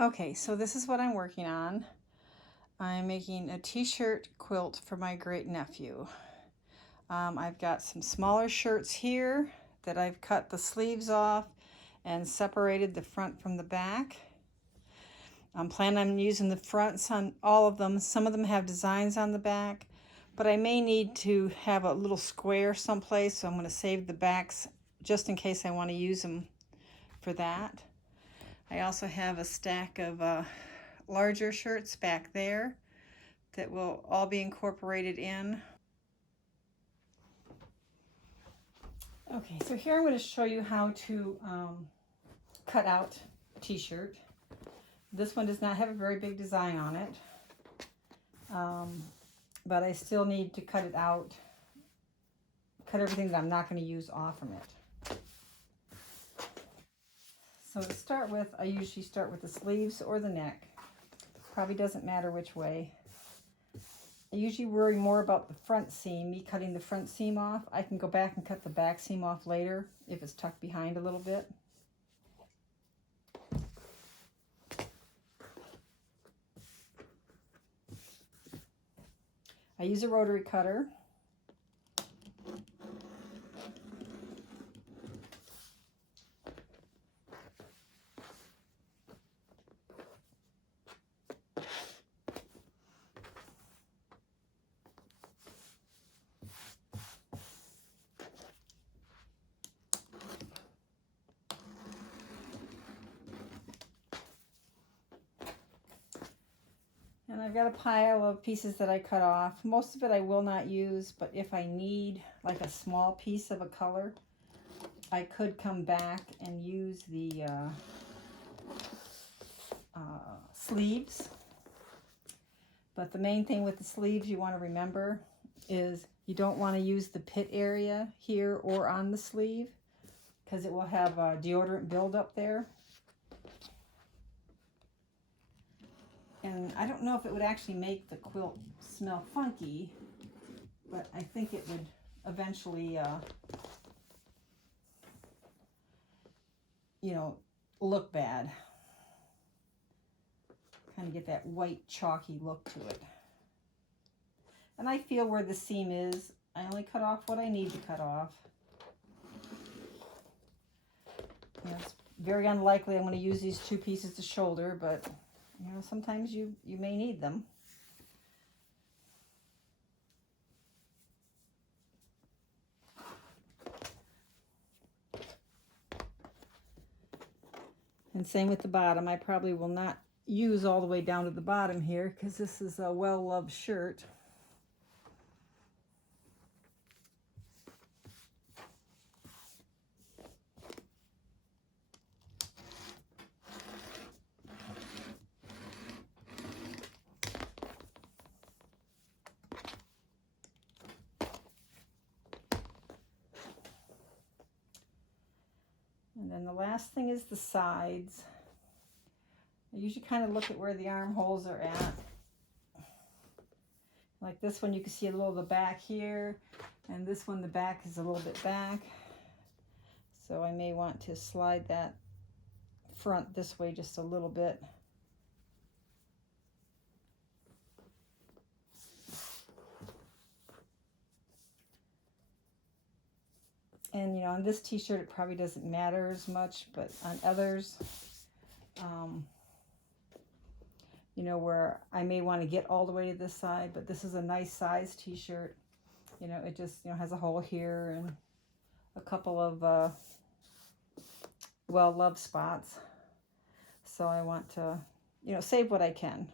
Okay, so this is what I'm working on. I'm making a t-shirt quilt for my great nephew. I've got some smaller shirts here that I've cut the sleeves off and separated the front from the back. I'm planning on using the fronts on all of them. Some of them have designs on the back, but I may need to have a little square someplace, so I'm going to save the backs just in case I want to use them for that. I also have a stack of larger shirts back there that will all be incorporated in. Okay, so here I'm going to show you how to cut out a t-shirt. This one does not have a very big design on it, but I still need to cut it out, cut everything that I'm not going to use off from it. So to start with, I usually start with the sleeves or the neck. Probably doesn't matter which way. I usually worry more about the front seam, me cutting the front seam off. I can go back and cut the back seam off later if it's tucked behind a little bit. I use a rotary cutter. And I've got a pile of pieces that I cut off. Most of it I will not use, but if I need like a small piece of a color, I could come back and use the sleeves. But the main thing with the sleeves you want to remember is you don't want to use the pit area here or on the sleeve because it will have deodorant buildup there. And I don't know if it would actually make the quilt smell funky, but I think it would eventually, you know, look bad. Kind of get that white chalky look to it. And I feel where the seam is, I only cut off what I need to cut off. You know, it's very unlikely I'm going to use these two pieces to shoulder, but you know, sometimes you may need them. And same with the bottom. I probably will not use all the way down to the bottom here because this is a well-loved shirt. And then the last thing is the sides. I usually kind of look at where the armholes are at. Like this one, you can see a little of the back here, and this one, the back is a little bit back. So I may want to slide that front this way just a little bit. And you know, on this t-shirt it probably doesn't matter as much, but on others, you know, where I may want to get all the way to this side, but this is a nice size t-shirt. You know, it just, you know, has a hole here and a couple of well-loved spots. So I want to, you know, save what I can.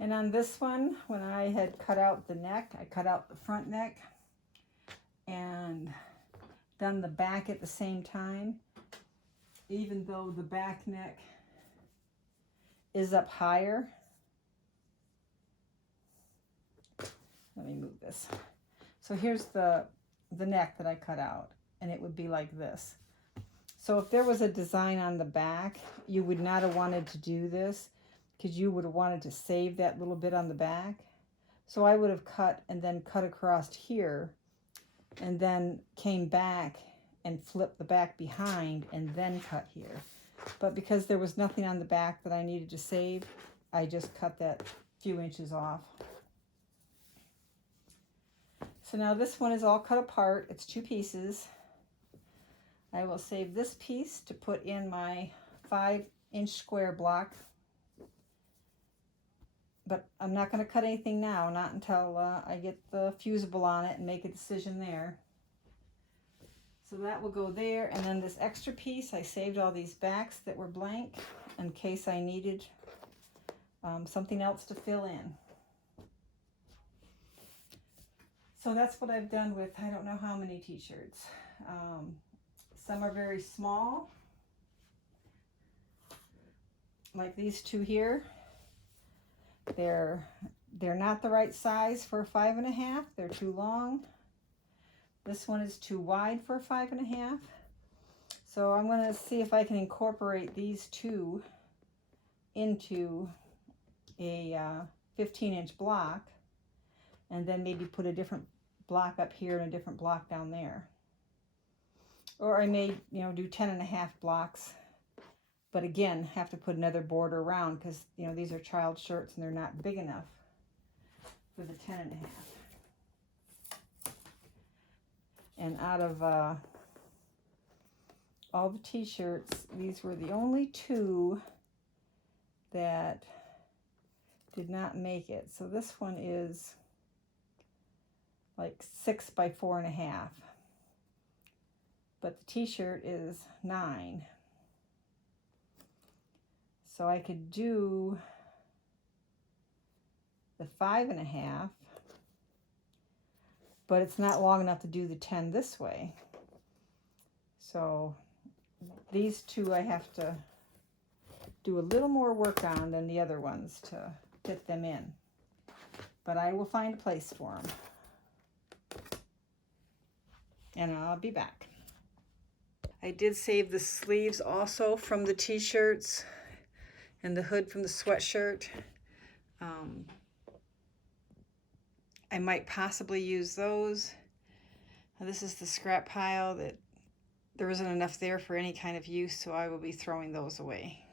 And on this one, when I had cut out the neck, I cut out the front neck and done the back at the same time, even though the back neck is up higher. Let me move this. So here's the neck that I cut out, and it would be like this. So if there was a design on the back, you would not have wanted to do this because you would have wanted to save that little bit on the back. So I would have cut and then cut across here and then came back and flipped the back behind and then cut here. But because there was nothing on the back that I needed to save, I just cut that few inches off. So now this one is all cut apart. It's 2 pieces. I will save this piece to put in my 5-inch square block. But I'm not going to cut anything now, not until I get the fusible on it and make a decision there. So that will go there, and then this extra piece, I saved all these backs that were blank in case I needed something else to fill in. So that's what I've done with, I don't know how many t-shirts. Some are very small, like these 2 here. They're not the right size for a 5.5. They're too long. This one is too wide for a 5.5. So I'm going to see if I can incorporate these 2 into a 15-inch block, and then maybe put a different block up here and a different block down there. Or I may, do 10.5 blocks, but again, have to put another border around because, these are child shirts and they're not big enough for the 10.5. And out of all the t-shirts, these were the only 2 that did not make it. So this one is like 6 by 4.5. But the t-shirt is 9. So I could do the 5.5, but it's not long enough to do the 10 this way. So these 2 I have to do a little more work on than the other ones to fit them in. But I will find a place for them. And I'll be back. I did save the sleeves also from the t-shirts and the hood from the sweatshirt. I might possibly use those. Now, this is the scrap pile that there isn't enough there for any kind of use, so I will be throwing those away.